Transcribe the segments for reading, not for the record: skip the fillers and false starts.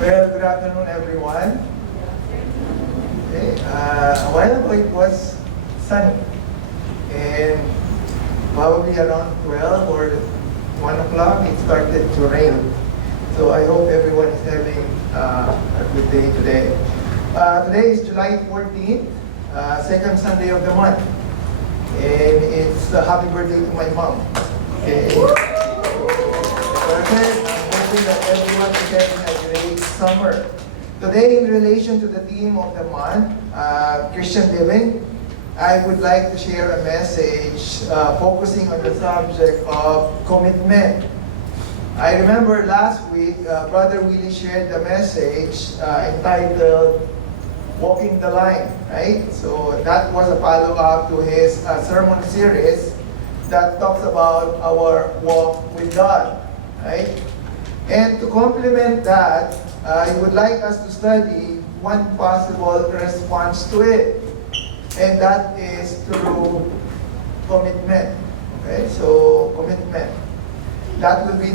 Well, good afternoon, everyone. Okay, a while ago it was sunny, and probably around 12 or 1 o'clock it started to rain. So I hope everyone is having a good day today. Today is July 14th, second Sunday of the month, and it's a happy birthday to my mom. Okay. Perfect. I'm hoping that everyone is having a great summer. Today, in relation to the theme of the month, Christian living, I would like to share a message focusing on the subject of commitment. I remember last week, Brother Willie shared the message entitled Walking the Line, right? So that was a follow-up to his sermon series that talks about our walk with God, right? And to complement that, I would like us to study one possible response to it, and that is through commitment. Okay, so commitment. That will be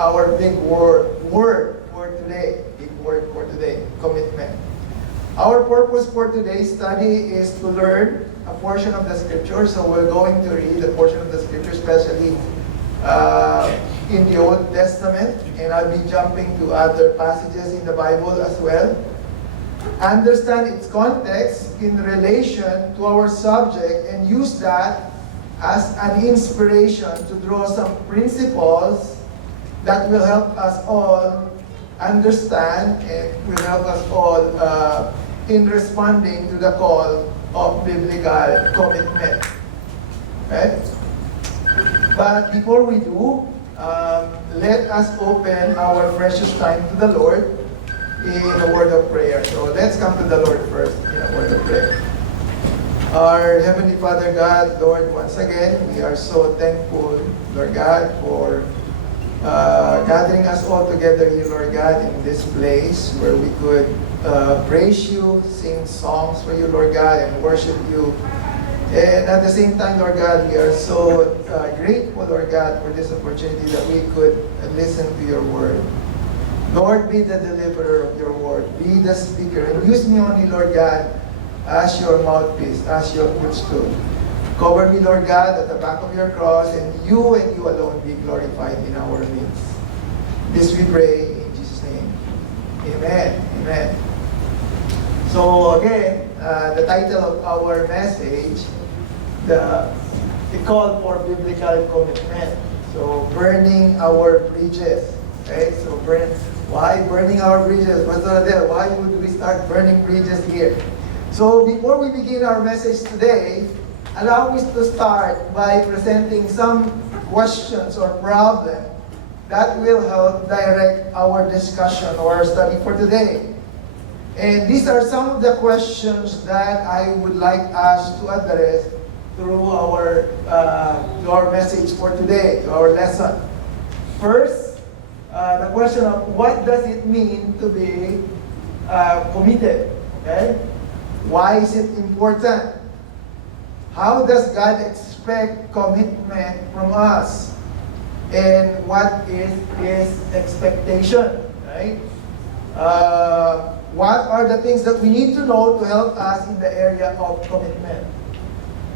our big word for today. Big word for today, commitment. Our purpose for today's study is to learn a portion of the scripture. So we're going to read a portion of the scripture, especially in the Old Testament, and I'll be jumping to other passages in the Bible as well. Understand its context in relation to our subject and use that as an inspiration to draw some principles that will help us all understand and will help us all in responding to the call of biblical commitment. Right? But before we do, let us open our precious time to the Lord in a word of prayer. So let's come to the Lord first in a word of prayer. Our Heavenly Father God, Lord, once again, we are so thankful, Lord God, for gathering us all together here, Lord God, in this place where we could praise you, sing songs for you, Lord God, and worship you. And at the same time, Lord God, we are so grateful, Lord God, for this opportunity that we could listen to your word. Lord, be the deliverer of your word. Be the speaker. And use me only, Lord God, as your mouthpiece, as your footstool. Cover me, Lord God, at the back of your cross, and you alone be glorified in our midst. This we pray in Jesus' name. Amen. Amen. So again, the title of our message, the call for biblical commitment. So burning our bridges. Okay, so why burning our bridges? Why would we start burning bridges here? So before we begin our message today, allow me to start by presenting some questions or problems that will help direct our discussion or our study for today. And these are some of the questions that I would like us to address through our message for today, to our lesson. First, the question of what does it mean to be committed? Okay? Why is it important? How does God expect commitment from us? And what is His expectation? Right? What are the things that we need to know to help us in the area of commitment?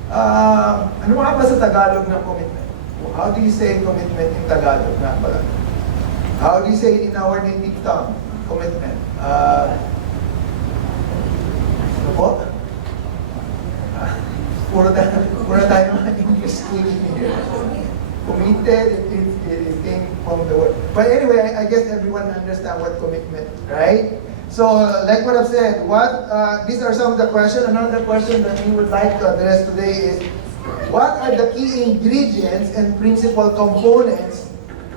Ano nga ba sa Tagalog ng commitment? How do you say commitment in Tagalog? How do you say it in our native tongue? Commitment. Ano po? Puro tayo mga English speaking here. Committed, it came from the word. But anyway, I guess everyone understands what commitment, right? So, like what I've said, these are some of the questions. Another question that we would like to address today is, what are the key ingredients and principal components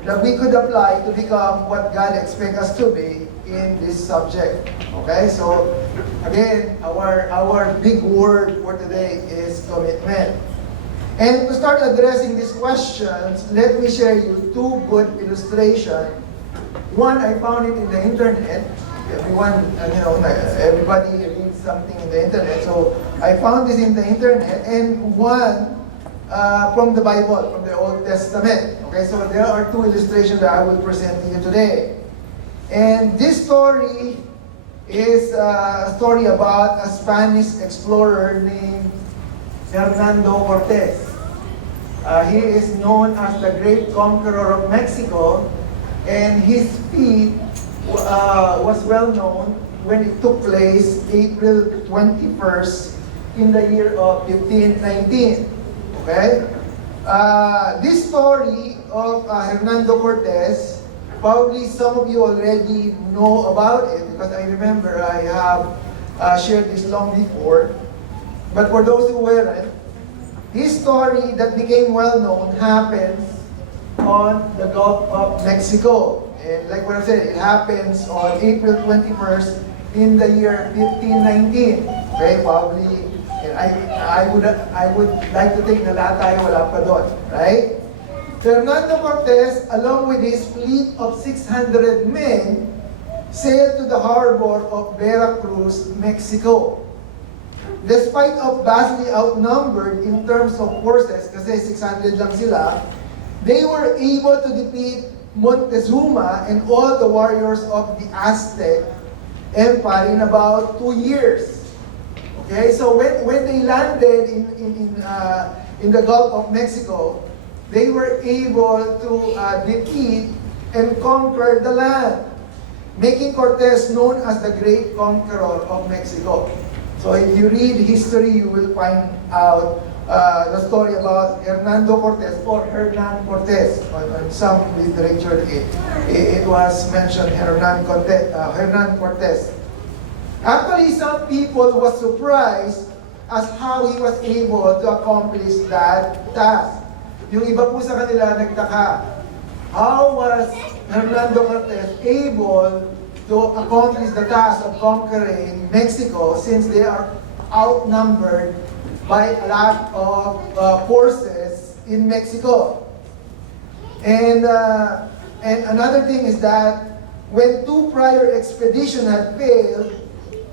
that we could apply to become what God expects us to be in this subject? Okay, so again, our big word for today is commitment. And to start addressing these questions, let me share you two good illustrations. One, I found it in the internet. Everybody reads something in the internet. So I found this in the internet, and one from the Bible, from the Old Testament. Okay, so there are two illustrations that I will present to you today. And this story is a story about a Spanish explorer named Hernando Cortez. He is known as the Great Conqueror of Mexico, and his feat was well known when it took place April 21st in the year of 1519. Okay? This story of Hernando Cortez, probably some of you already know about it because I remember I have shared this long before. But for those who weren't, his story that became well known happens on the Gulf of Mexico. And like what I said, it happens on April 21st in the year 1519. Okay, probably, and I would like to think na lahat tayo wala pa doon, right? Hernando Cortez, along with his fleet of 600 men, sailed to the harbor of Veracruz, Mexico. Despite of vastly outnumbered in terms of forces, kasi 600 lang sila, they were able to defeat Montezuma and all the warriors of the Aztec Empire in about 2 years. Okay, so when they landed in the Gulf of Mexico, they were able to defeat and conquer the land, making Cortez known as the Great Conqueror of Mexico. So if you read history, you will find out the story about Hernando Cortez or Hernan Cortez. On some literature, it was mentioned Hernan Cortez. Actually, some people was surprised as how he was able to accomplish that task. Yung iba po sa kanila nagtaka, how was Hernando Cortez able to accomplish the task of conquering Mexico since they are outnumbered by a lot of forces in Mexico? And another thing is that when 2 prior expeditions had failed,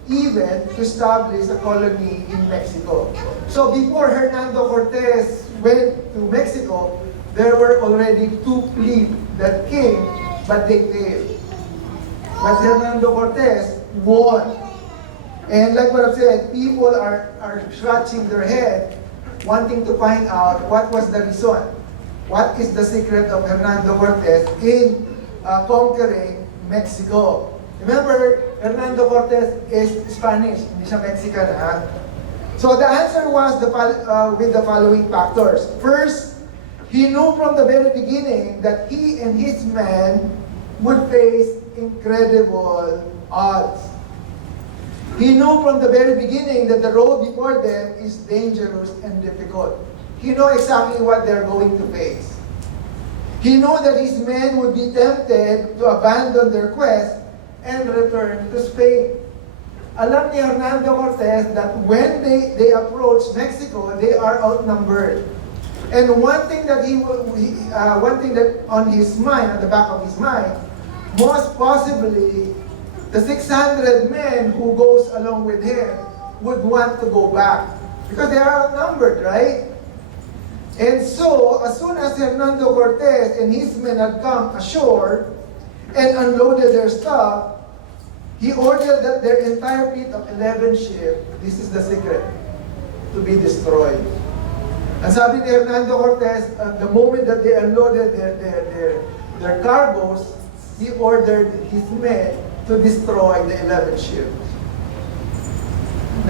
even to establish a colony in Mexico. So before Hernando Cortez went to Mexico, there were already 2 fleets that came, but they failed. But Hernando Cortez won. And like what I've said, people are scratching their head, wanting to find out what was the reason. What is the secret of Hernando Cortez in conquering Mexico? Remember, Hernando Cortez is Spanish, hindi siya Mexican, ha? So the answer was with the following factors. First, he knew from the very beginning that he and his men would face incredible odds. He knew from the very beginning that the road before them is dangerous and difficult. He knew exactly what they're going to face. He knew that his men would be tempted to abandon their quest and return to Spain. Alam ni Hernando Cortez that when they approach Mexico, they are outnumbered. And one thing that on his mind, at the back of his mind, most possibly, the 600 men who goes along with him would want to go back because they are outnumbered, right? And so, as soon as Hernando Cortez and his men had come ashore and unloaded their stuff, he ordered that their entire fleet of 11 ships, this is the secret, to be destroyed. And sabi ni Hernando Cortez, the moment that they unloaded their cargoes, he ordered his men to destroy the 11 ships.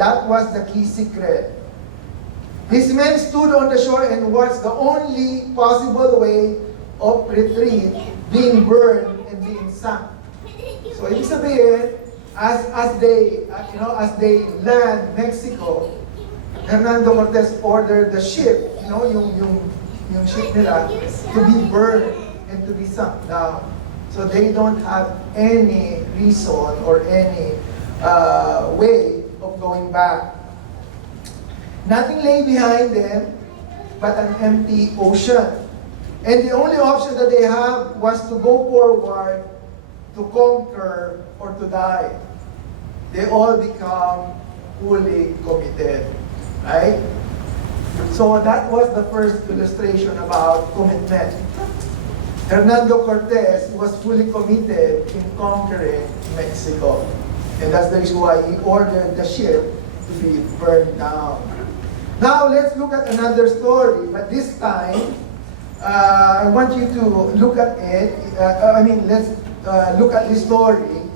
That was the key secret. His men stood on the shore and watched the only possible way of retreat being burned and being sunk. So ibig sabihin, as they land Mexico, Hernando Cortez ordered the ship, yung ship nila, to be burned and to be sunk down. So they don't have any reason or any way of going back. Nothing lay behind them but an empty ocean. And the only option that they have was to go forward, to conquer, or to die. They all become fully committed. Right? So that was the first illustration about commitment. Hernando Cortez was fully committed in conquering Mexico. And that's the reason why he ordered the ship to be burned down. Now let's look at another story, but this time, I want you to look at it, let's look at this story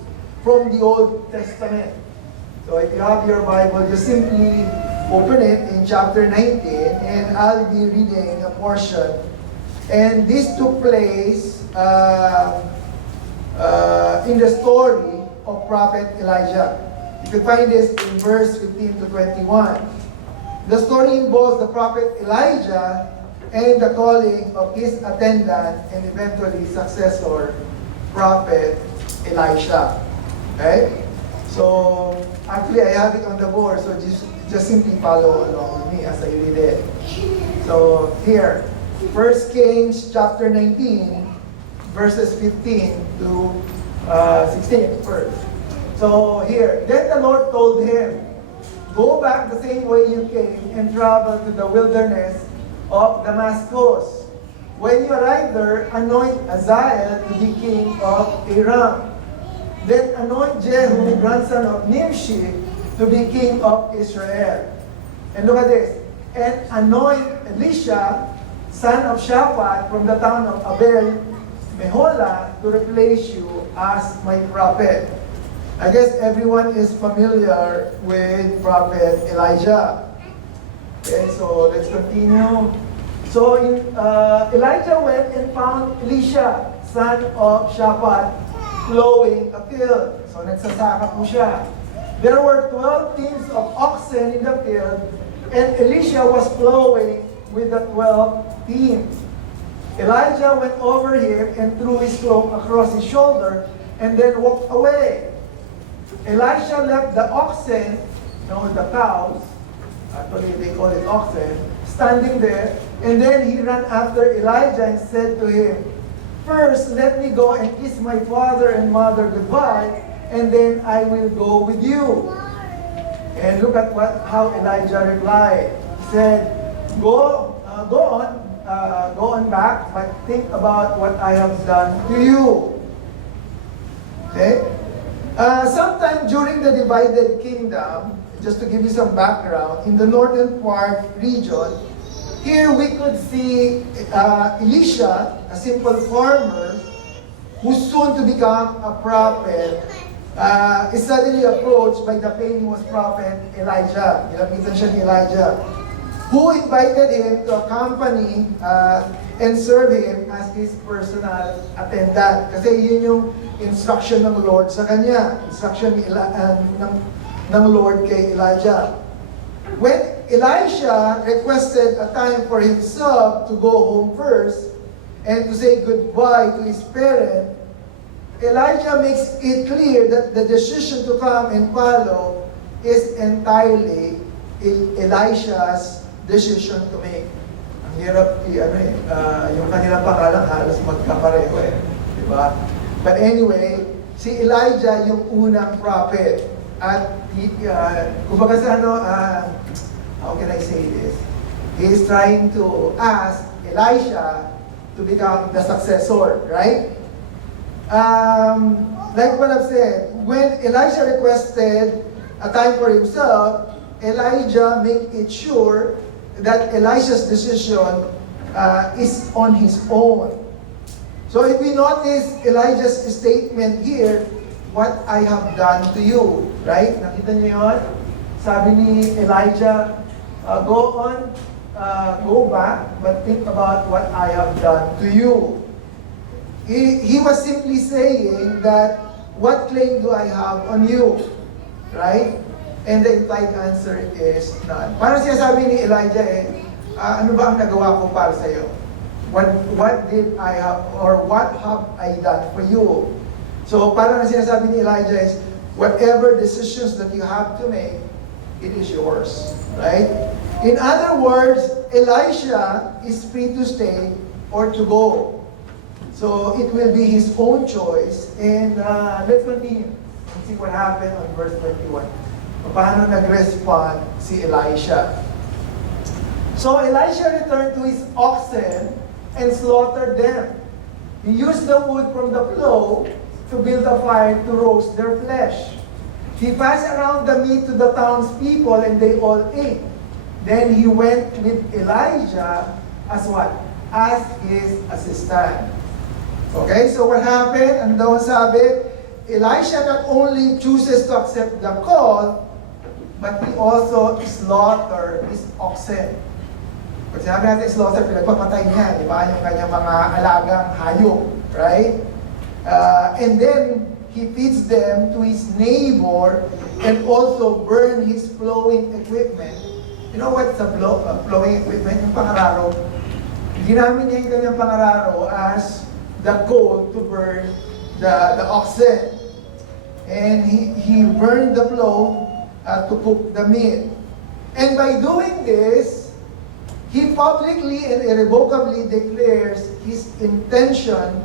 from the Old Testament. So if you have your Bible, just simply open it in chapter 19, and I'll be reading a portion. And this took place in the story of Prophet Elijah. You can find this in verse 15 to 21. The story involves the prophet Elijah and the calling of his attendant and eventually successor, Prophet Elisha. Okay? So, actually I have it on the board, so just simply follow along with me as I read it. So, here, 1 Kings chapter 19, verses 15 to 16 first. So, here, then the Lord told him, "Go back the same way you came and travel to the wilderness of Damascus. When you arrive there, anoint Hazael to be king of Aram. Then anoint Jehu, grandson of Nimshi, to be king of Israel." And look at this. "And anoint Elisha, son of Shaphat, from the town of Abel Meholah, to replace you as my prophet." I guess everyone is familiar with Prophet Elijah. Okay, so let's continue. So Elijah went and found Elisha, son of Shaphat, plowing a field. So nagsasaka po siya. There were 12 teams of oxen in the field, and Elisha was plowing with the 12 teams. Elijah went over him and threw his cloak across his shoulder, and then walked away. Elisha left the oxen, the cows, actually they call it oxen, standing there, and then he ran after Elijah and said to him, "First, let me go and kiss my father and mother goodbye, and then I will go with you." And look at how Elijah replied. He said, Go on back, but think about what I have done to you." Okay? Sometime during the divided kingdom, just to give you some background, in the northern part region, here we could see Elisha, a simple farmer, who's soon to become a prophet, is suddenly approached by the famous prophet Elijah. Nilapitan siya ni Elijah, who invited him to accompany and serve him as his personal attendant. Kasi yun yung instruction ng Lord sa kanya. Instruction ng Lord kay Elijah. When Elisha requested a time for himself to go home first and to say goodbye to his parent, Elijah makes it clear that the decision to come and follow is entirely Elisha's decision to make. Ang hirap, yung kanilang pangalan halos magkapareho diba? But anyway, si Elijah yung unang prophet. At kumbaga sa how can I say this? He is trying to ask Elisha to become the successor, right? Like what I've said, when Elisha requested a time for himself, Elijah made it sure that Elisha's decision is on his own. So if we notice Elijah's statement here, "What I have done to you," right? Nakita niyo yun? Sabi ni Elijah, go back, but think about what I have done to you. He was simply saying that, what claim do I have on you? Right? And the implied answer is none. Parang siya sabi ni Elijah ano ba ang nagawa ko para sa iyo? What did I have, or what have I done for you? So parang sinasabi ni Elijah is, whatever decisions that you have to make, it is yours. Right? In other words, Elisha is free to stay or to go. So it will be his own choice. And let's continue and see what happened on verse 21. Paano nag-respond si Elisha? So Elisha returned to his oxen and slaughtered them. He used the wood from the plow to build a fire to roast their flesh. He passed around the meat to the townspeople, and they all ate. Then he went with Elijah as what? As his assistant. Okay, so what happened? Ano daw ang sabi? Elisha not only chooses to accept the call, but he also slaughtered his oxen. Pag sinabi natin slaughter, pinagpapatay niya, di ba? Yung kanyang mga alagang hayop, right? And then, he feeds them to his neighbor and also burn his plowing equipment. You know what's a plowing equipment? Yung pangararo. Ginamit niya yung kanyang pangararo as the coal to burn the oxen. And he burned the plow to cook the meat. And by doing this, he publicly and irrevocably declares his intention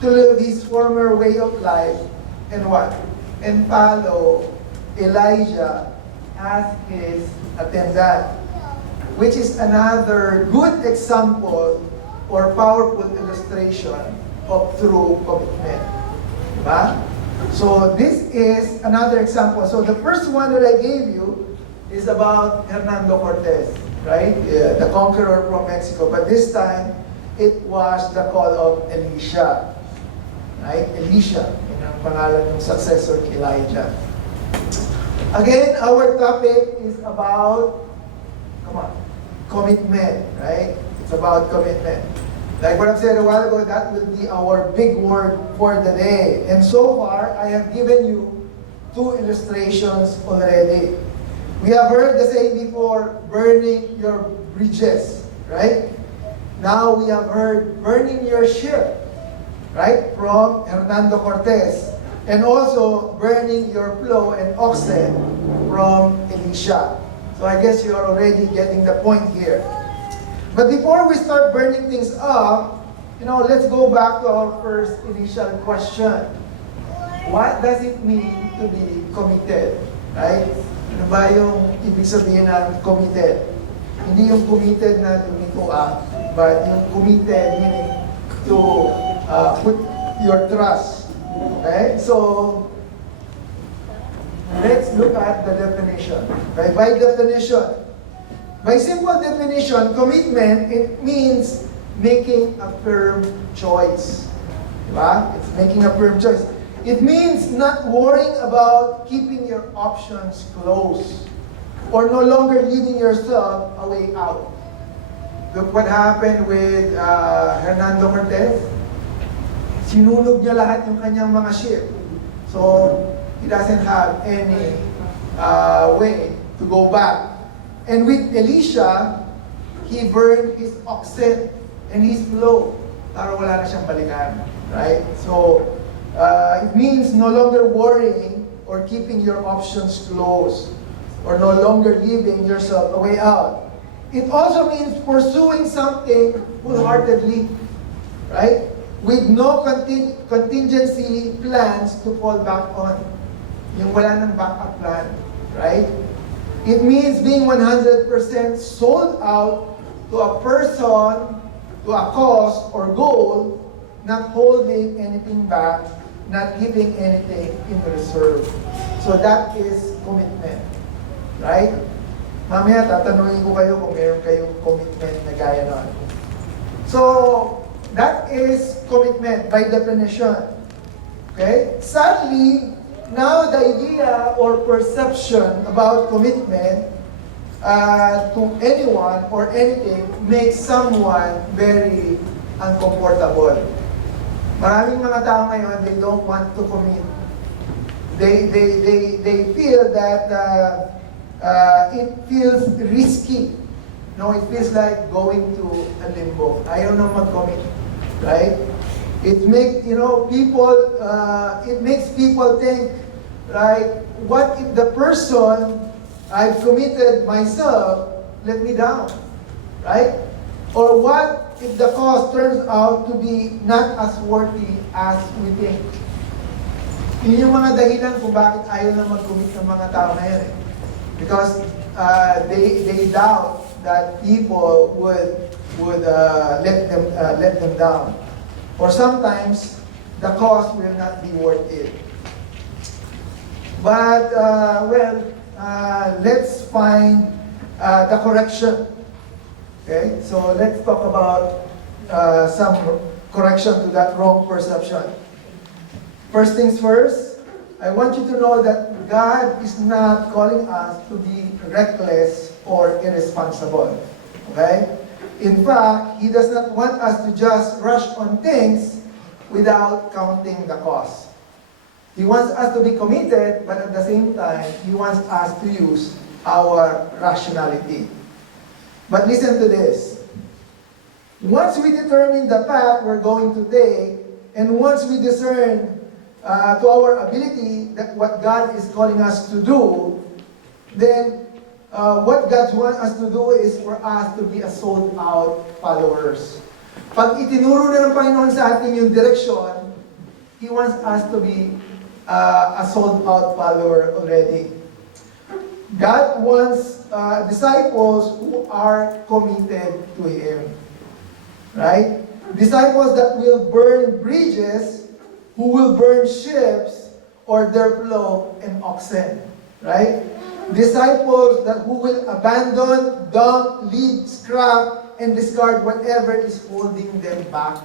to live his former way of life and what? And follow Elijah as his attendant. Which is another good example or powerful illustration of true commitment. Diba? So this is another example. So the first one that I gave you is about Hernando Cortez, right? The conqueror from Mexico. But this time, it was the call of Elisha. Right? Elisha, yun ang pangalan ng successor ni Elijah. Again, our topic is about, commitment, right? It's about commitment. Like what I've said a while ago, that will be our big word for the day. And so far, I have given you two illustrations already. We have heard the saying before, burning your bridges, right? Now we have heard burning your ship, right? From Hernando Cortez. And also burning your plow and oxen from Elisha. So I guess you're already getting the point here. But before we start burning things up, let's go back to our first initial question. What does it mean to be committed? Right? Ano ba yung ibig sabihin ng committed? Hindi yung committed na lumiko but yung committed meaning to put your trust. Okay? So, let's look at the definition. Okay? By definition, by simple definition, commitment, it means making a firm choice. Diba? It's making a firm choice. It means not worrying about keeping your options closed or no longer leaving yourself a way out. Look what happened with Hernando Cortez. Sinunog niya lahat yung kanyang mga ship. So, he doesn't have any way to go back. And with Elisha, he burned his oxen and his plow para wala na siyang balikan. Right? So, it means no longer worrying or keeping your options closed or no longer leaving yourself a way out. It also means pursuing something wholeheartedly, right? With no contingency plans to fall back on. Yung wala ng backup plan, right? It means being 100% sold out to a person, to a cause or goal, not holding anything back, not giving anything in reserve. So that is commitment. Right? Mamaya tatanungin ko kayo kung meron kayong commitment na gaya nun. So, that is commitment by definition. Okay? Sadly, now the idea or perception about commitment to anyone or anything makes someone very uncomfortable. Maraming mga tao ngayon, they don't want to commit. They feel that it feels risky. No, it feels like going to a limbo. Ayaw na mag-commit, right? It makes people think, right? What if the person I've committed myself let me down, right? Or what if the cause turns out to be not as worthy as we think? Yun yung mga dahilan kung bakit ayaw na mag-commit ng mga tao ngayon eh. Because they doubt that people would let them down. Or sometimes, the cost will not be worth it. But, let's find the correction. Okay, so let's talk about some correction to that wrong perception. First things first, I want you to know that God is not calling us to be reckless or irresponsible. Okay? In fact, He does not want us to just rush on things without counting the cost. He wants us to be committed, but at the same time, He wants us to use our rationality. But listen to this. Once we determine the path we're going to take, and once we discern to our ability that what God is calling us to do, then what God wants us to do is for us to be a sold-out followers. Pag itinuro na ng Panginoon sa atin yung direction, He wants us to be a sold-out follower already. God wants disciples who are committed to Him. Right? Disciples that will burn bridges, who will burn ships, or their plow and oxen. Right? Disciples who will abandon, dump, lead, scrap, and discard whatever is holding them back.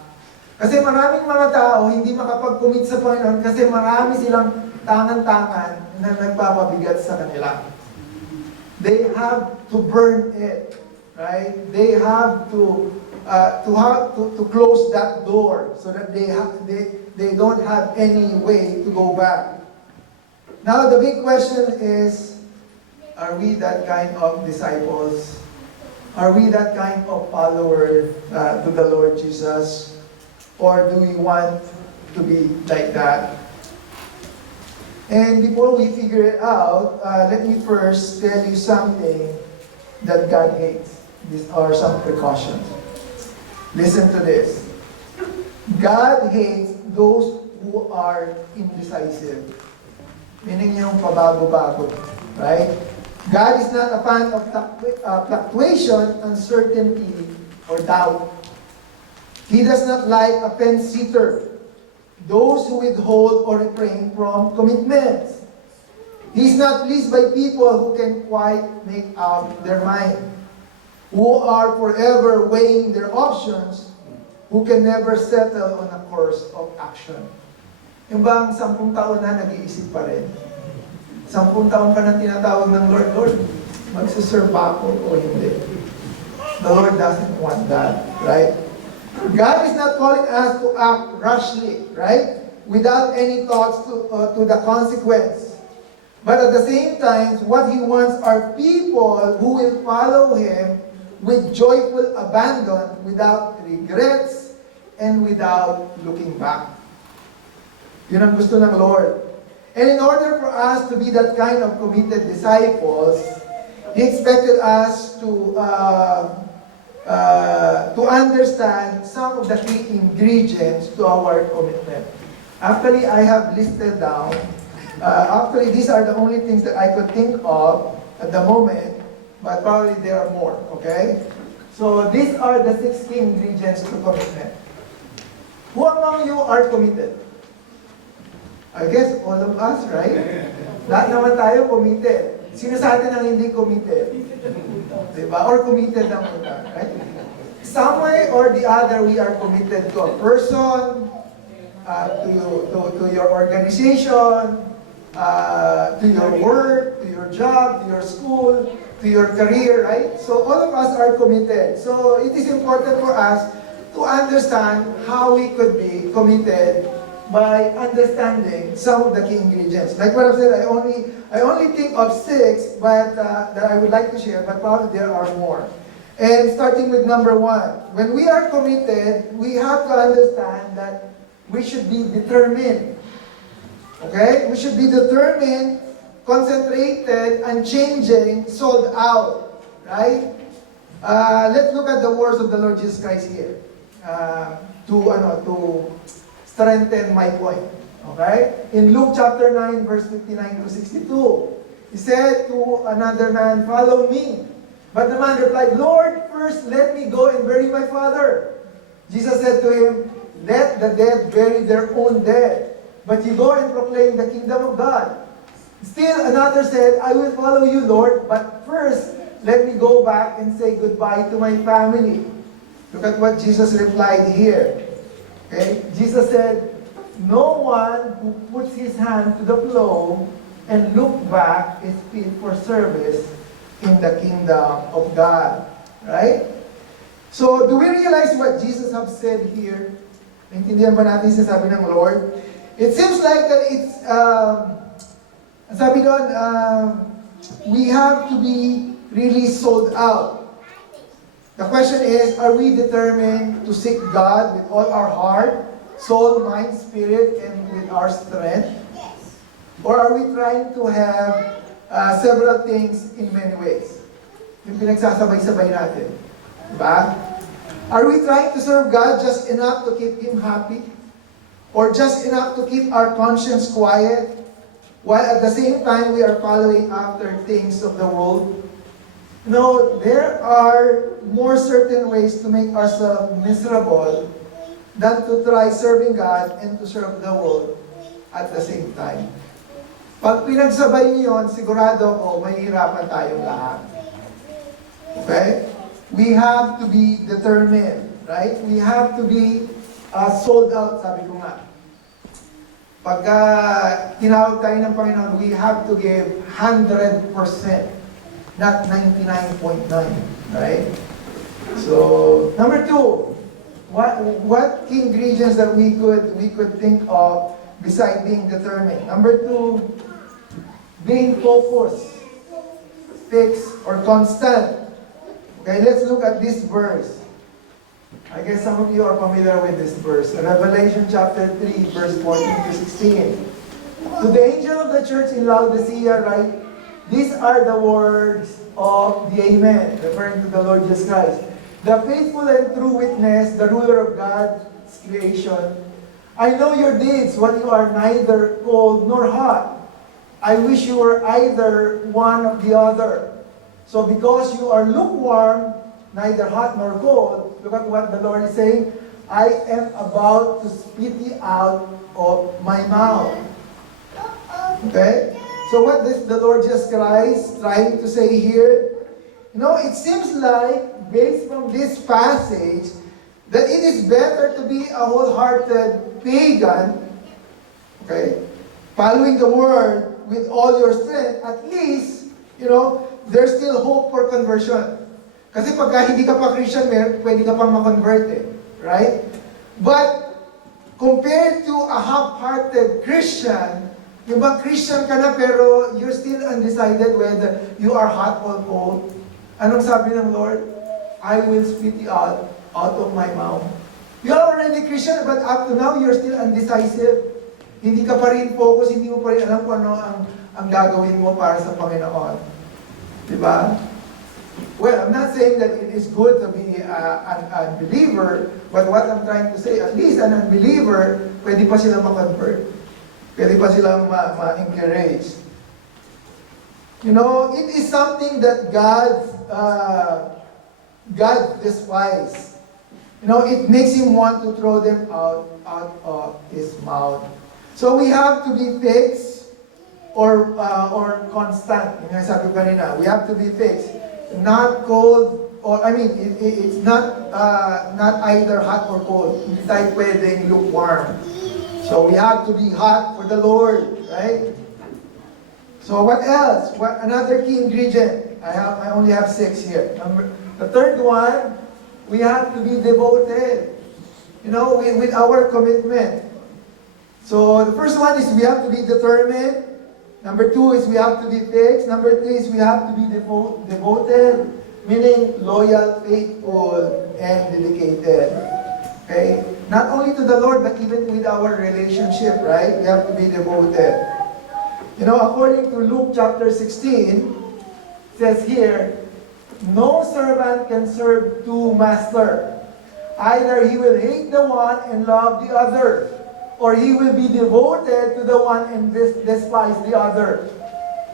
Kasi maraming mga tao hindi makapag-commit sa Panginoon kasi marami silang tangan-tangan na nagpapabigat sa kanila. They have to burn it, right? They have to close that door so that they don't have any way to go back. Now the big question is, are we that kind of disciples? Are we that kind of follower to the Lord Jesus? Or do we want to be like that? And before we figure it out, let me first tell you something that God hates. These are some precautions. Listen to this. God hates those who are indecisive. Meaning yung pabago-bago. Right? God is not a fan of fluctuation, uncertainty, or doubt. He does not like a fence-sitter, those who withhold or refrain from commitments. He is not pleased by people who can quite make up their mind, who are forever weighing their options, who can never settle on a course of action. Yung bang 10 taon na nag-iisip pa rin? 10 taon ka na tinatawag ng Lord, Lord, magsiserve ako o hindi? The Lord doesn't want that, right? God is not calling us to act rashly, right? Without any thoughts to the consequence. But at the same time, what He wants are people who will follow Him with joyful abandon, without regrets, and without looking back. Yun ang gusto ng Lord. And in order for us to be that kind of committed disciples, He expected us to understand some of the key ingredients to our commitment. Actually, I have listed down, these are the only things that I could think of at the moment, but probably there are more, okay? So these are the 6 key ingredients to commitment. Who among you are committed? I guess all of us, right? Lahat naman tayo committed. Sino sa atin ang hindi committed? Diba? Or committed ang una, right? Some way or the other, we are committed to a person, to your organization, to your work, to your job, to your school, to your career, right? So all of us are committed. So it is important for us to understand how we could be committed by understanding some of the key ingredients. Like what I've said, I only think of 6, but that I would like to share, but probably there are more. And starting with number 1, when we are committed, we have to understand that we should be determined. Okay? We should be determined, concentrated, unchanging, sold out. Right? Let's look at the words of the Lord Jesus Christ here to strengthen my point. Okay? In Luke chapter 9, verse 59 to 62, He said to another man, "Follow me." But the man replied, "Lord, first let me go and bury my father." Jesus said to him, let the dead bury their own dead, but you go and proclaim the kingdom of God. Still another said, I will follow you, Lord, but first, let me go back and say goodbye to my family. Look at what Jesus replied here. Okay? Jesus said, no one who puts his hand to the plow and look back is fit for service in the kingdom of God. Right? So, do we realize what Jesus has said here? Naintindihan ba natin sabi ng Lord? It seems like that it's, sabi doon, we have to be really sold out. The question is, are we determined to seek God with all our heart, soul, mind, spirit, and with our strength? Or are we trying to have several things in many ways? Yung pinagsasabay-sabay natin. Diba? Are we trying to serve God just enough to keep Him happy? Or just enough to keep our conscience quiet? While at the same time we are following after things of the world? No, there are more certain ways to make ourselves miserable than to try serving God and to serve the world at the same time. Pag pinagsabay niyo yun, sigurado ko, mahihirapan tayong lahat. Okay? We have to be determined, right? We have to be sold out, sabi ko nga. Pagka tinawag tayo ng Panginoon, we have to give 100%, not 99.9, right? So, number 2, what key ingredients that we could think of besides being determined? Number 2, being focused, fixed, or constant. Okay, let's look at this verse. I guess some of you are familiar with this verse. Revelation chapter 3, verse 14 to 16. To the angel of the church in Laodicea write, these are the words of the Amen, referring to the Lord Jesus Christ, the faithful and true witness, the ruler of God's creation. I know your deeds, what you are neither cold nor hot. I wish you were either one of the other. So because you are lukewarm, neither hot nor cold, look at what the Lord is saying, I am about to spit you out of my mouth. Okay? So what is the Lord Jesus Christ trying to say here? You know, it seems like, based from this passage, that it is better to be a wholehearted pagan, okay, following the Word with all your strength, at least, you know, there's still hope for conversion. Kasi pagka hindi ka pa Christian, pwede ka pang ma-convert eh. Right? But, compared to a half-hearted Christian, yung bang Christian ka na pero you're still undecided whether you are hot or cold. Anong sabi ng Lord? I will spit you out of my mouth. You are already Christian, but up to now, you're still undecisive. Hindi ka pa rin focus, hindi mo pa rin alam kung ano ang gagawin mo para sa Panginoon. Diba? Well, I'm not saying that it is good to be an unbeliever, but what I'm trying to say, at least an unbeliever, pwede pa silang ma-convert. Pwede pa silang ma-encourage. You know, it is something that God despises. You know, it makes Him want to throw them out of His mouth. So we have to be fixed or constant. Yung nga sabi ko kanina, we have to be fixed. Not cold, or I mean, it's not either hot or cold. Hindi tayo pwedeng lukewarm. So we have to be hot for the Lord, right? So what else? What another key ingredient? I only have 6 here. The third one, we have to be devoted. You know, with our commitment. So the first one is we have to be determined. Number 2 is we have to be fixed. Number 3 is we have to be devoted, meaning loyal, faithful, and dedicated. Okay? Not only to the Lord, but even with our relationship, right? We have to be devoted. You know, according to Luke chapter 16, it says here, no servant can serve two masters. Either he will hate the one and love the other, or he will be devoted to the one and despise the other.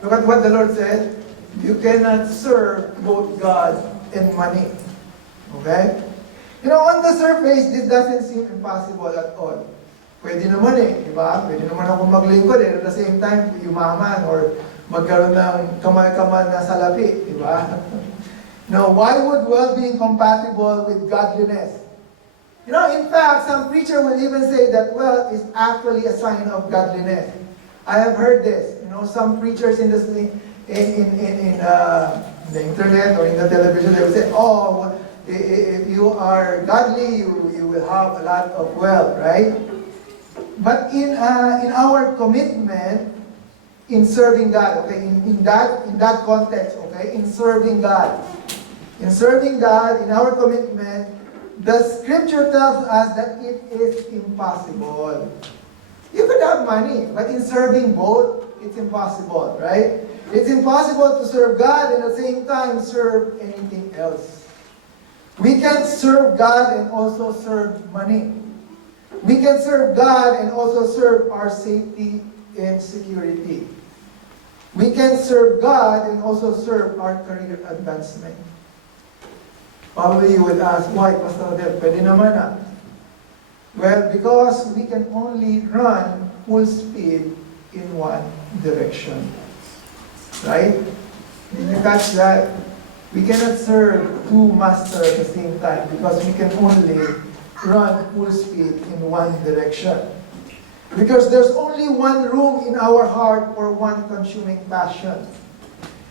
Look at what the Lord said. You cannot serve both God and money. Okay? On the surface, this doesn't seem impossible at all. Pwede naman di ba? Pwede naman ako maglingkod at the same time, yumaman or magkaroon ng kamal-kamal na salapi, di ba? No, why would well-being compatible with godliness? In fact, some preacher will even say that wealth is actually a sign of godliness. I have heard this. Some preachers in the internet or in the television, they will say, oh, if you are godly, you will have a lot of wealth, right? But in our commitment in serving God, okay, in that context, okay, in serving God, in our commitment, the Scripture tells us that it is impossible. You could have money, but in serving both, it's impossible, right? It's impossible to serve God and at the same time serve anything else. We can serve God and also serve money. We can serve God and also serve our safety and security. We can serve God and also serve our career advancement. Probably you would ask, why, Pastor Odell? Pwede naman Well, because we can only run full speed in one direction. Right? Did you catch that? We cannot serve two masters at the same time because we can only run full speed in one direction. Because there's only one room in our heart for one consuming passion.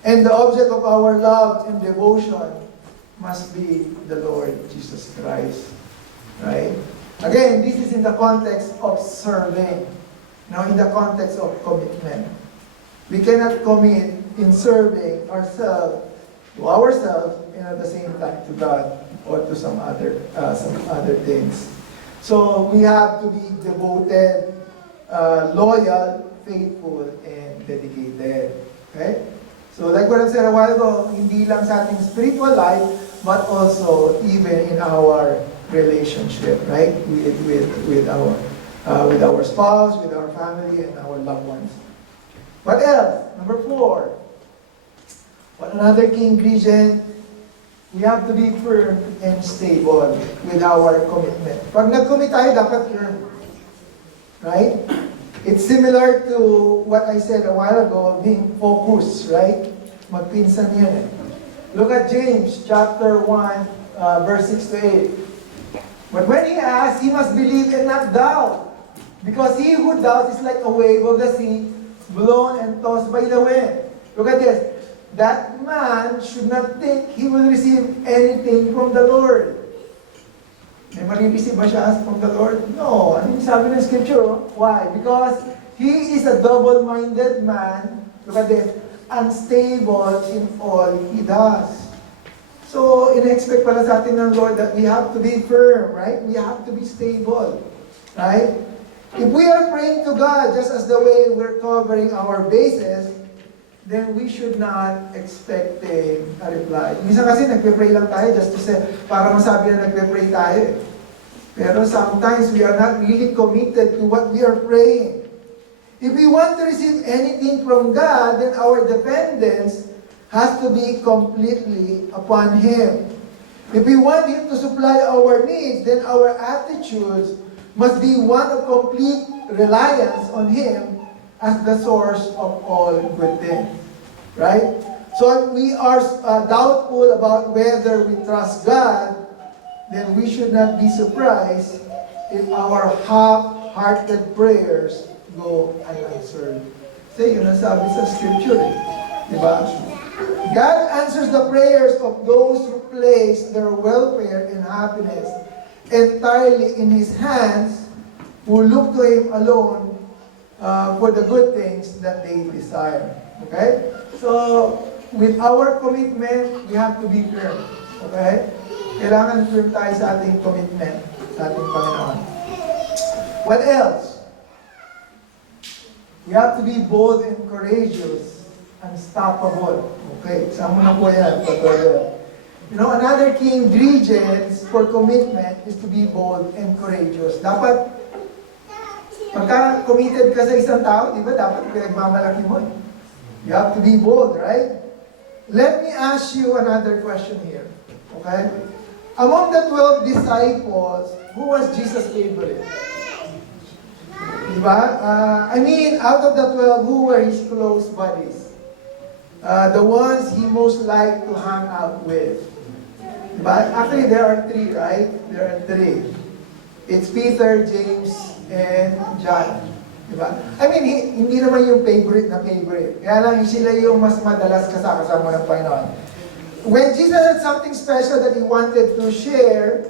And the object of our love and devotion must be the Lord Jesus Christ. Right? Again, this is in the context of serving. In the context of commitment. We cannot commit in serving ourselves and at the same time to God or to some other things. So we have to be devoted, loyal, faithful, and dedicated. Okay? So like what I said a while ago, hindi lang sa ating spiritual life, but also even in our relationship, right? With our spouse, with our family, and our loved ones. What else? Number 4. What another key ingredient? We have to be firm and stable with our commitment. Pag nag-commit tayo, dapat firm. Right? It's similar to what I said a while ago, being focused, right? Magpinsan yan Look at James chapter 1, verse 6 to 8. But when he asks, he must believe and not doubt. Because he who doubts is like a wave of the sea, blown and tossed by the wind. Look at this. That man should not think he will receive anything from the Lord. May marireceive ba siya from the Lord? No. Ano yung sabi ng Scripture? Why? Because he is a double-minded man. Look at this. Unstable in all he does. So, in-expect pala sa atin ng Lord that we have to be firm, right? We have to be stable, right? If we are praying to God just as the way we're covering our bases, then we should not expect a reply. Minsan kasi nagpe-pray lang tayo just to say, para masabi na nagpe-pray tayo. Pero sometimes we are not really committed to what we are praying. If we want to receive anything from God, then our dependence has to be completely upon Him. If we want Him to supply our needs, then our attitudes must be one of complete reliance on Him as the source of all good things. Right? So if we are doubtful about whether we trust God, then we should not be surprised if our half-hearted prayers go unanswered. Kasi yun ang sabi sa Scripture. Diba? God answers the prayers of those who place their welfare and happiness entirely in His hands, who look to Him alone for the good things that they desire. Okay? So, with our commitment, we have to be firm. Okay? Kailangan firm tayo sa ating commitment sa ating Panginoon. What else? We have to be bold and courageous, unstoppable. Okay, sama na po yan. Another key ingredient for commitment is to be bold and courageous. Dapat, pagka committed ka sa isang tao, di ba, dapat pinagmamalaki mo. You have to be bold, right? Let me ask you another question here. Okay? Among the 12 disciples, who was Jesus' favorite? Diba? Out of the 12, who were his close buddies? The ones he most liked to hang out with. Diba? Actually, there are three, right? There are three. It's Peter, James, and John. Diba? Hindi naman yung favorite na favorite. Kaya lang, sila yung mas madalas kasama ng Panginoon. When Jesus had something special that he wanted to share,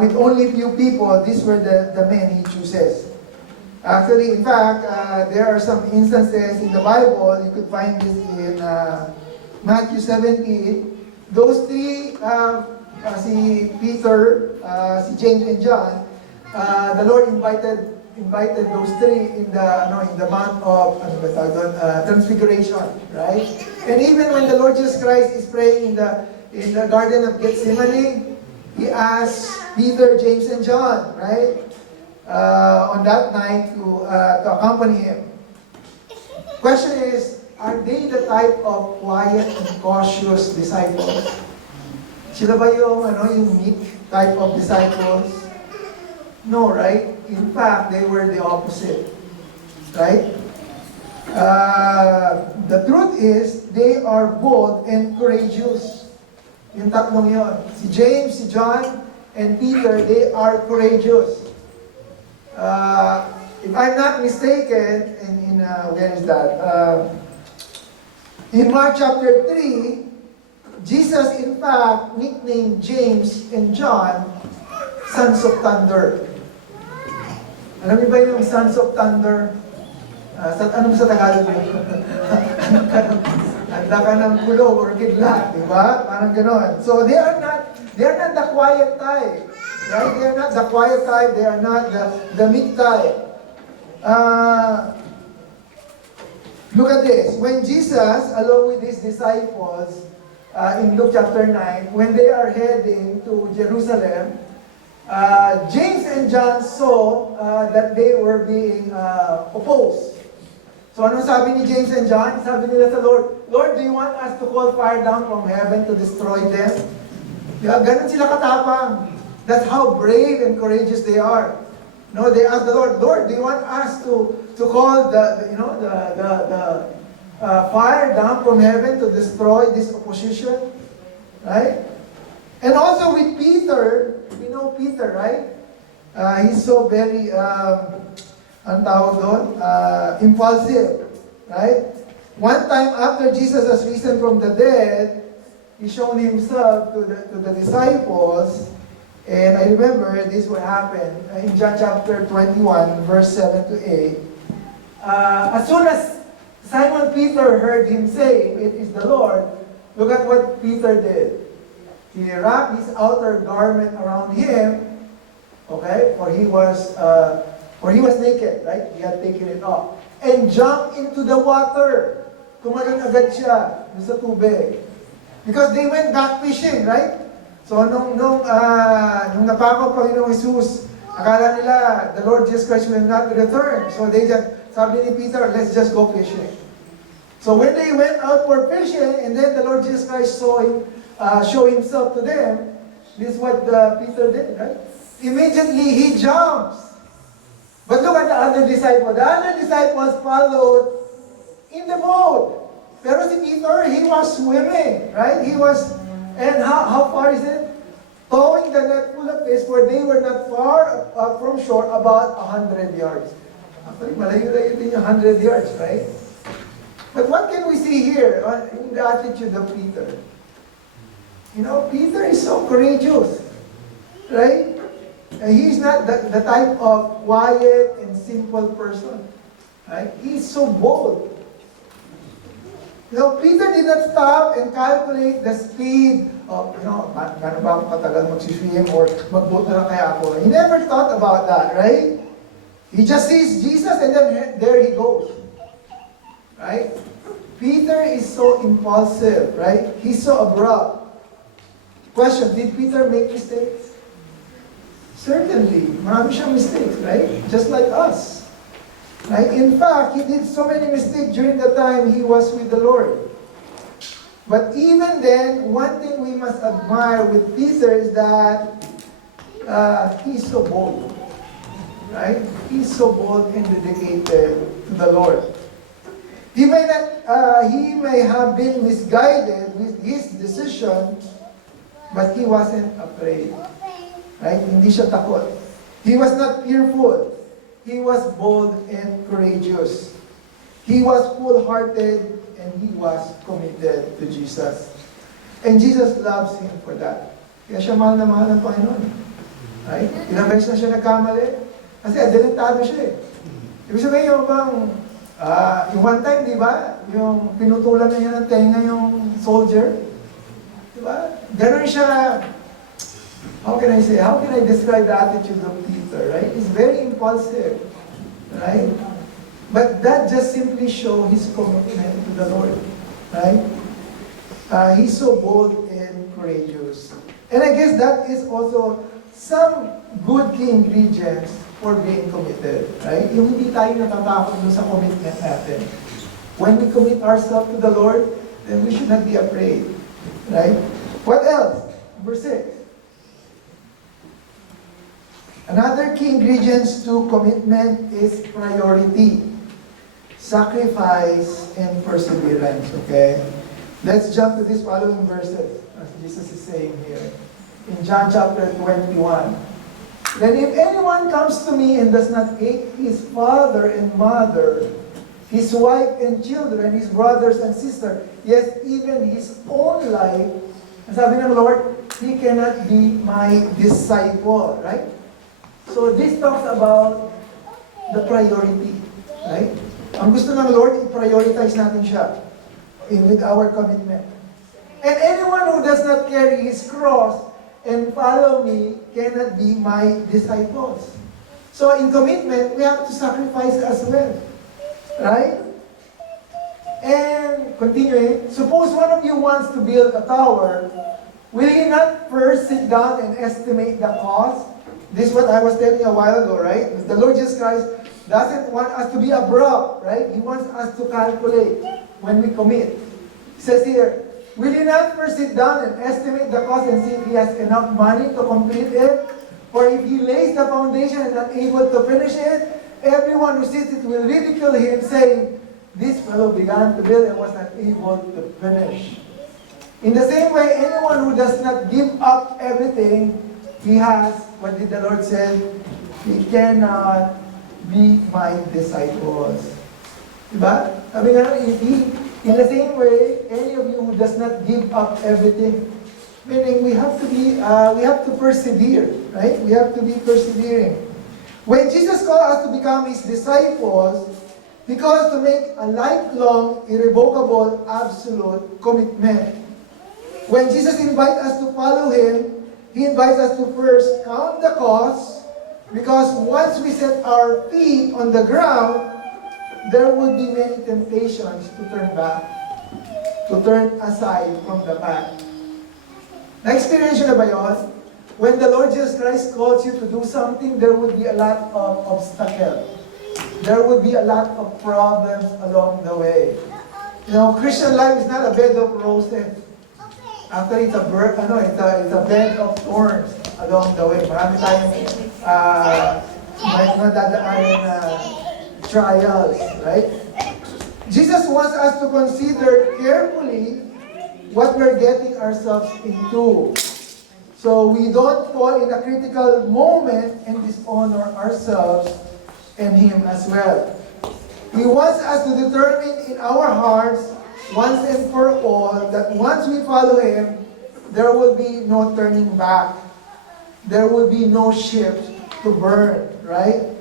with only few people, these were the men he chooses. Actually, in fact, there are some instances in the Bible, you could find this in Matthew 17. Those three, si Peter, si James and John, the Lord invited those three in the Mount of Transfiguration, right? And even when the Lord Jesus Christ is praying in the Garden of Gethsemane, He asked Peter, James, and John, right, on that night to accompany Him. Question is, are they the type of quiet and cautious disciples? Sila ba yung meek type of disciples? No, right? In fact, they were the opposite. Right? The truth is, they are bold and courageous. Yung tatlong yon. Si James, si John, and Peter, they are courageous. If I'm not mistaken, where is that? In Mark chapter 3, Jesus, in fact, nicknamed James and John sons of thunder. Alam niyo ba yung sons of thunder? Anong sa Tagalog yun? Handa ka ng kulog or kidlat, di ba? Parang ganon. So they are not the quiet type. Right? They are not the quiet type. They are not the meek type. Look at this. When Jesus, along with his disciples, in Luke chapter 9, when they are heading to Jerusalem, James and John saw that they were being opposed. So anong sabi ni James and John? Sabi nila sa Lord, Lord, do you want us to call fire down from heaven to destroy them? Yeah, ganun sila katapang. That's how brave and courageous they are. No, they asked the Lord, Lord, do you want us to call the fire down from heaven to destroy this opposition? Right? And also with Peter, we know Peter, right? He's so very, impulsive, right? One time after Jesus has risen from the dead, he shown himself to the disciples. And I remember this would happen in John chapter 21, verse 7 to 8. As soon as Simon Peter heard him say, "It is the Lord," look at what Peter did. He wrapped his outer garment around him, okay, for he was naked, right? He had taken it off. And jumped into the water. Tumalon agad siya sa tubig. Because they went back fishing, right? So nung napako Panginoong Jesus, akala nila the Lord Jesus Christ will not return. So they just, sabi ni Peter, let's just go fishing. So when they went out for fishing, and then the Lord Jesus Christ show himself to them, this is what Peter did, right? Immediately he jumps. But look at the other disciples. The other disciples followed in the boat. Pero si Peter, he was swimming, right? He was, and how far is it? Towing the net full of fish, where they were not far from shore, about 100 yards. Actually, malayo-layo din yung 100 yards, right? But what can we see here in the attitude of Peter? You know, Peter is so courageous, right? He's not the type of quiet and simple person, right? He's so bold. You know, Peter did not stop and calculate the speed of, gano'n ba ako katagal magsiswim or mag-boat na lang kaya ako. He never thought about that, right? He just sees Jesus and then there he goes. Right? Peter is so impulsive, right? He's so abrupt. Question, did Peter make mistakes? Certainly. Marami siyang mistakes, right? Just like us. Right? In fact, he did so many mistakes during the time he was with the Lord. But even then, one thing we must admire with Peter is that he's so bold, right? He's so bold and dedicated to the Lord. He may have been misguided with his decision, but he wasn't afraid, right? Hindi siya takot. He was not fearful. He was bold and courageous. He was full-hearted and he was committed to Jesus. And Jesus loves him for that. Kaya siya mahal na mahal ng Panginoon. Right? Ilang beses na siya nagkamali. Kasi adelantado siya eh. Ibig sabihin yung bang, yung one time, di ba? Yung pinutulan na niya ng tenga yung soldier. Di ba? Ganon siya, how can I describe the attitude of Peter, right? He's very impulsive, right? But that just simply shows his commitment to the Lord, right? He's so bold and courageous. And I guess that is also some good key ingredients for being committed, right? Yung hindi tayo natatakot doon sa commitment natin. When we commit ourselves to the Lord, then we should not be afraid, right? What else? Number 6. Another key ingredient to commitment is priority. Sacrifice and perseverance, okay? Let's jump to these following verses, as Jesus is saying here. In John chapter 21. Then if anyone comes to me and does not hate his father and mother, his wife and children, his brothers and sisters, yes, even his own life, ang sabi ng Lord, he cannot be my disciple, right? So this talks about the priority, right? Ang gusto ng Lord, i-prioritize natin siya with our commitment. And anyone who does not carry his cross and follow me cannot be my disciples. So in commitment, we have to sacrifice as well. Right? And continuing, suppose one of you wants to build a tower, will he not first sit down and estimate the cost? This is what I was telling you a while ago, right? The Lord Jesus Christ doesn't want us to be abrupt, right? He wants us to calculate when we commit. He says here, will you not first sit down and estimate the cost and see if he has enough money to complete it? For if he lays the foundation and not able to finish it, everyone who sees it will ridicule him, saying, this fellow began to build and was not able to finish. In the same way, anyone who does not give up everything he has, what did the Lord say? He cannot be my disciples. Diba? Sabi nga, in the same way, any of you who does not give up everything, meaning we have to persevere, right? We have to be persevering. When Jesus called us to become his disciples, because to make a lifelong, irrevocable, absolute commitment. When Jesus invites us to follow him, he invites us to first count the cost, because once we set our feet on the ground, there would be many temptations to turn back, to turn aside from the path. Na-experience nyo na ba yun? When the Lord Jesus Christ calls you to do something, there would be a lot of obstacles. There would be a lot of problems along the way. You know, Christian life is not a bed of roses. Actually, it's a bed of thorns along the way. Marami tayong may madadaanan na trials, right? Jesus wants us to consider carefully what we're getting ourselves into, so we don't fall in a critical moment and dishonor ourselves and him as well. He wants us to determine in our hearts once and for all that once we follow him, there will be no turning back. There will be no ships to burn, right?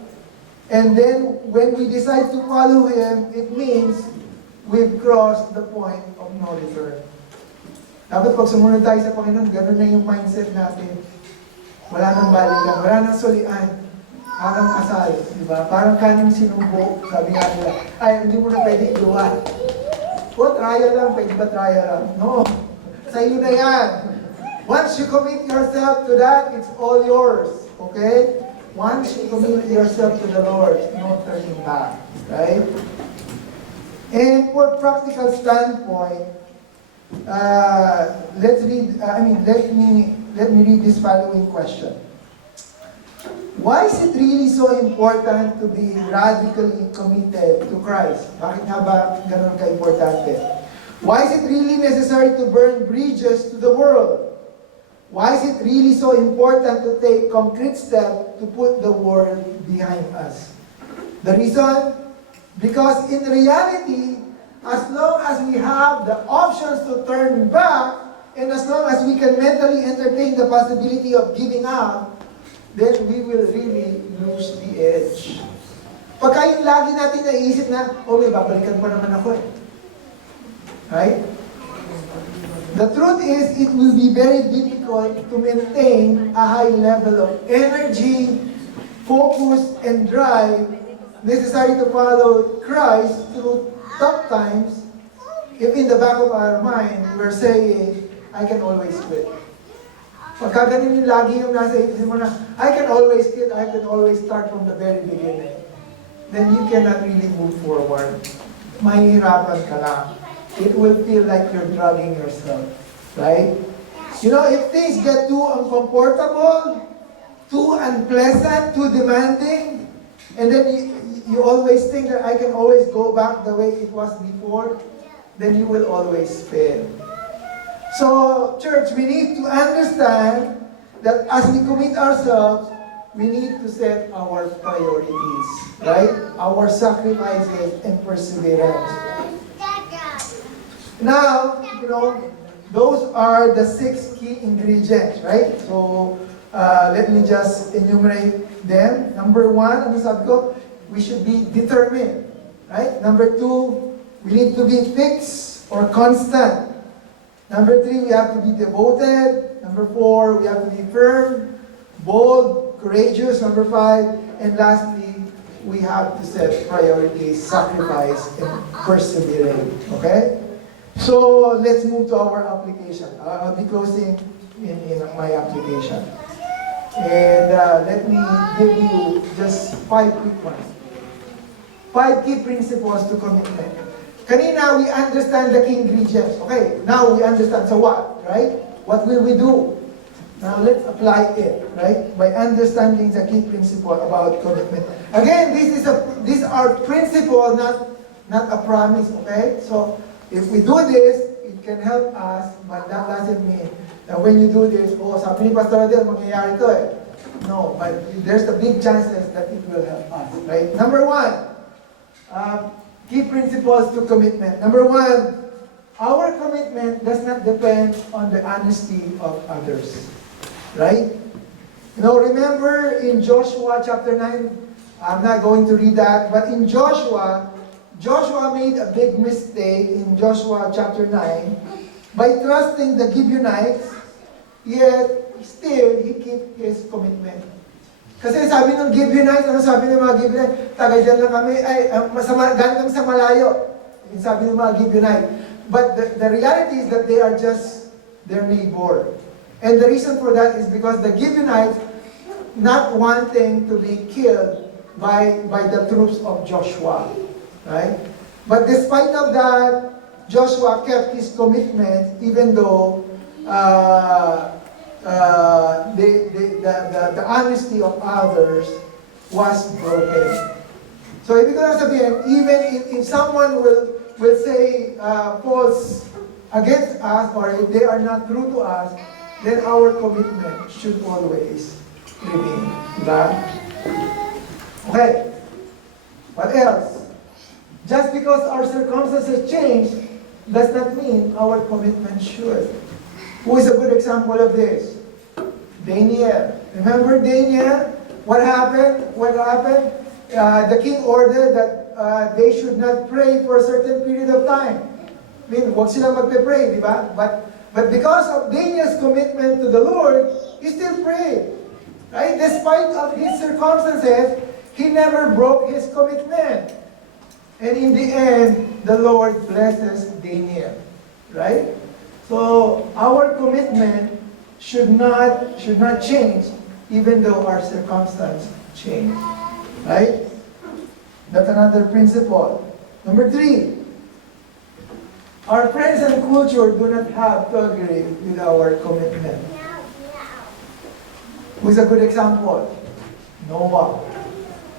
And then when we decide to follow him, it means we've crossed the point of no return. Dapat pag sumunod tayo sa Panginoon, ganun na yung mindset natin. Wala nang balikan, wala nang sulian. Parang kasal, di ba? Parang kaning sinubo, sabi nga nila, ay, hindi mo na pwede iluhan. O, trial lang, pwede ba trial lang? No, sa iyo na yan. Once you commit yourself to that, it's all yours, okay? Once you commit yourself to the Lord, no turning back, right? And for practical standpoint, Let's read, let me read this following question. Why is it really so important to be radically committed to Christ? Bakit nga ba ganun ka-importante? Why is it really necessary to burn bridges to the world? Why is it really so important to take concrete steps to put the world behind us? The reason? Because in reality, as long as we have the options to turn back, and as long as we can mentally entertain the possibility of giving up, then we will really lose the edge. Pagka yung lagi natin naisip na, may babalikan pa naman ako eh. Right? The truth is, it will be very difficult to maintain a high level of energy, focus, and drive necessary to follow Christ through tough times if in the back of our mind we're saying, I can always quit. Pagka ganun yung lagi yung nasa isip mo na, I can always quit, I can always start from the very beginning, then you cannot really move forward. Mahihirapan ka lang. It will feel like you're dragging yourself. Right? You know, if things get too uncomfortable, too unpleasant, too demanding, and then you always think that I can always go back the way it was before, then you will always fail. So, church, we need to understand that as we commit ourselves, we need to set our priorities, right? Our sacrifices and perseverance. Now, you know, those are the 6 key ingredients, right? So, let me just enumerate them. Number 1, ano sabi ko? We should be determined, right? Number 2, we need to be fixed or constant. Number 3, we have to be devoted. Number 4, we have to be firm, bold, courageous. Number 5, and lastly, we have to set priorities, sacrifice, and persevering. Okay? So, let's move to our application. I'll be closing in my application. And let me give you just 5 quick ones. 5 key principles to commitment. Kanina, we understand the key ingredients. Okay, now we understand. So what, right? What will we do? Now let's apply it, right? By understanding the key principle about commitment. Again, these are principles, not a promise, okay? So if we do this, it can help us, but that doesn't mean that when you do this, sabi ni Pastor Adel, mangyayari to eh. No, but there's a big chances that it will help us, right? Number 1, key principles to commitment. Number 1, our commitment does not depend on the honesty of others. Right? You know, remember in Joshua chapter 9, I'm not going to read that, but in Joshua made a big mistake in Joshua chapter 9 by trusting the Gibeonites, yet still he kept his commitment. Kasi sabi ng Gibeonites, ano sabi ng mga Gibeonites? Taga dyan lang kami, galing kami sa malayo. Yung sabi ng mga Gibeonites. But the reality is that they are just their neighbor. And the reason for that is because the Gibeonites not wanting to be killed by the troops of Joshua. Right? But despite of that, Joshua kept his commitment even though the honesty of others was broken. So ibig ko lang sabihin, even if someone will say false against us, or if they are not true to us, then our commitment should always remain. Diba? Okay. What else? Just because our circumstances change does not mean our commitment should. Who is a good example of this? Daniel. Remember Daniel? What happened? The king ordered that they should not pray for a certain period of time. I mean, huwag sila magpe-pray, di ba? But because of Daniel's commitment to the Lord, he still prayed. Right? Despite of his circumstances, he never broke his commitment. And in the end, the Lord blesses Daniel. Right? So, our commitment should not change even though our circumstance change. Right? That's another principle. Number 3, Our friends and culture do not have to agree with our commitment. Who's a good example? Noah.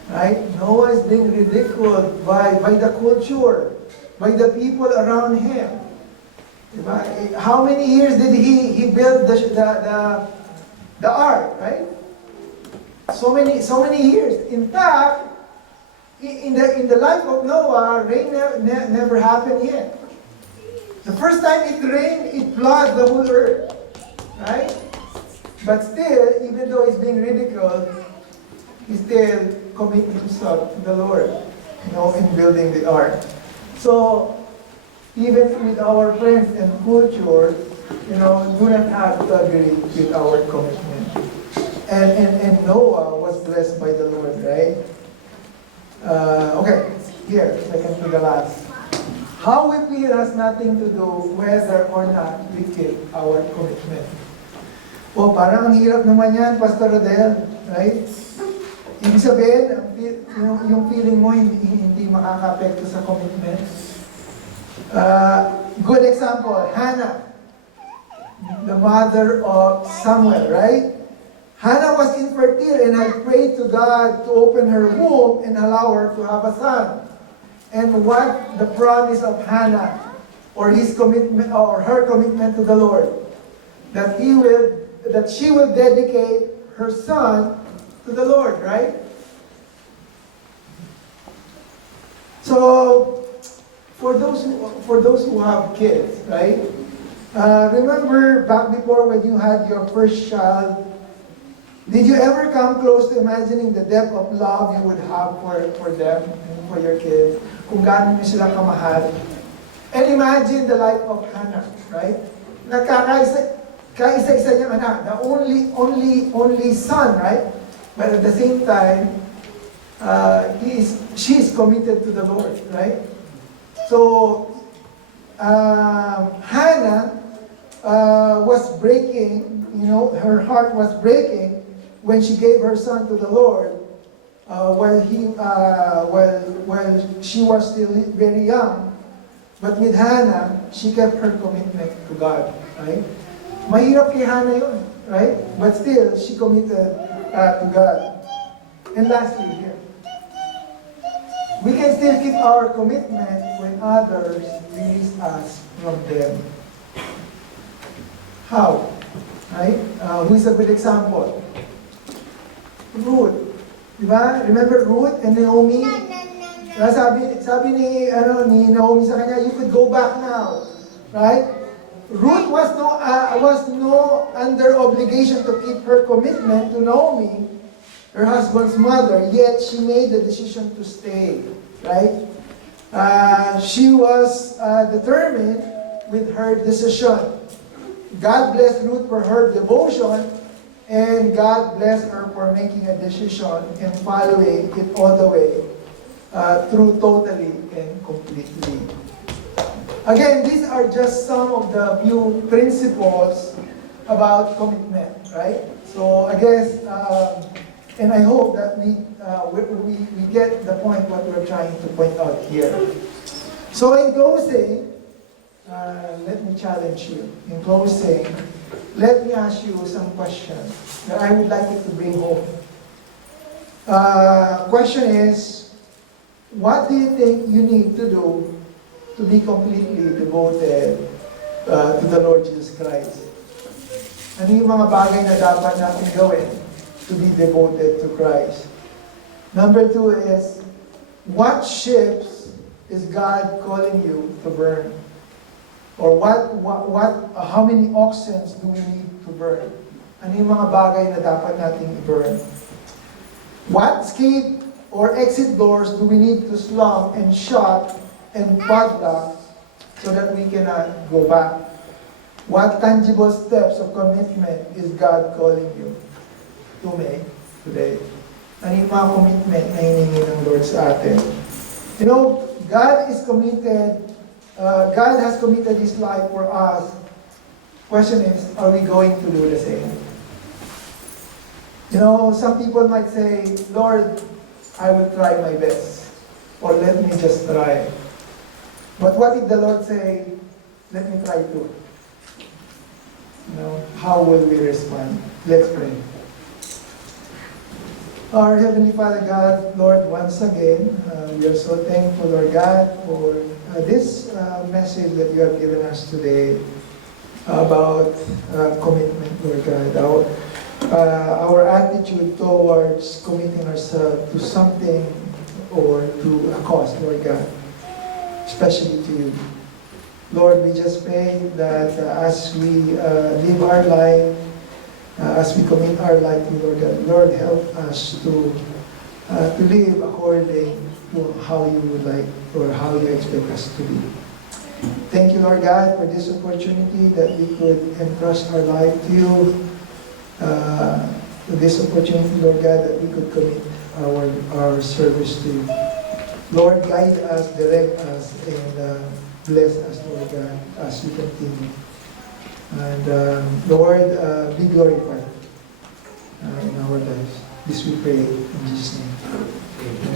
Right? Noah is being ridiculed by the culture, by the people around him. Diba? How many years did he build the ark, right? So many years. In fact, in the life of Noah, rain never happened yet. The first time it rained, it flooded the whole earth, right? But still, even though he's being ridiculed, he still committed himself to the Lord, in building the ark. So, even with our friends and culture, do not have to agree with our commitment. And Noah was blessed by the Lord, right? Okay, here, second to the last. How we feel has nothing to do whether or not we keep our commitment. Parang ang hirap naman yan, Pastor Rodel, right? Ibig sabihin, yung feeling mo hindi makaka-apekto sa commitment. Good example, Hannah, the mother of Samuel, right? Hannah was infertile and had prayed to God to open her womb and allow her to have a son. And what the promise of Hannah, or his commitment, or her commitment to the Lord, that she will dedicate her son to the Lord, right? So, for those who have kids, right? Remember back before when you had your first child, did you ever come close to imagining the depth of love you would have for them and for your kids? Kung gaano nyo sila kamahal. And imagine the life of Hannah, right? Kaisa-isa niyang anak, the only son, right? But at the same time, she is committed to the Lord, right? So, Hannah was breaking, her heart was breaking when she gave her son to the Lord while she was still very young. But with Hannah, she kept her commitment to God, right? Mahirap kay Hannah yun, right? But still, she committed to God. And lastly, here, we can still keep our commitment when others release us from them. How? Right? Who is a good example? Ruth. Diba? Remember Ruth and Naomi? Sabi ni Naomi sa kanya, you could go back now. Right? Ruth was no under obligation to keep her commitment to Naomi, her husband's mother, yet she made the decision to stay, right? She was determined with her decision. God blessed Ruth for her devotion, and God blessed her for making a decision and following it all the way through totally and completely. Again, these are just some of the few principles about commitment, right? So I guess, and I hope that we get the point what we're trying to point out here. So in closing, let me challenge you. In closing, let me ask you some questions that I would like you to bring home. Question is, what do you think you need to do to be completely devoted to the Lord Jesus Christ? Ano yung mga bagay na dapat natin gawin to be devoted to Christ? Number 2 is, what ships is God calling you to burn? Or how many oxen do we need to burn? Ano yung mga bagay na dapat natin i-burn? What escape or exit doors do we need to slam and shut and padlock so that we cannot go back? What tangible steps of commitment is God calling you to make today? Ano yung mga commitment na hiningi ng Lord sa atin? God is committed. God has committed His life for us. Question is, are we going to do the same? Some people might say, Lord, I will try my best. Or let me just try. But what if the Lord say, let me try to. How will we respond? Let's pray. Our Heavenly Father God, Lord, once again, we are so thankful, Lord God, for this message that you have given us today about commitment, Lord God. Our attitude towards committing ourselves to something or to a cause, Lord God, especially to you. Lord, we just pray that as we live our life, as we commit our life to Lord God, Lord, help us to live according to how you would like or how you expect us to be. Thank you, Lord God, for this opportunity that we could entrust our life to you. This opportunity, Lord God, that we could commit our service to you. Lord, guide us, direct us, and bless us, Lord God, as we continue. And Lord, be glorified in our lives. This we pray in Jesus' name. Amen.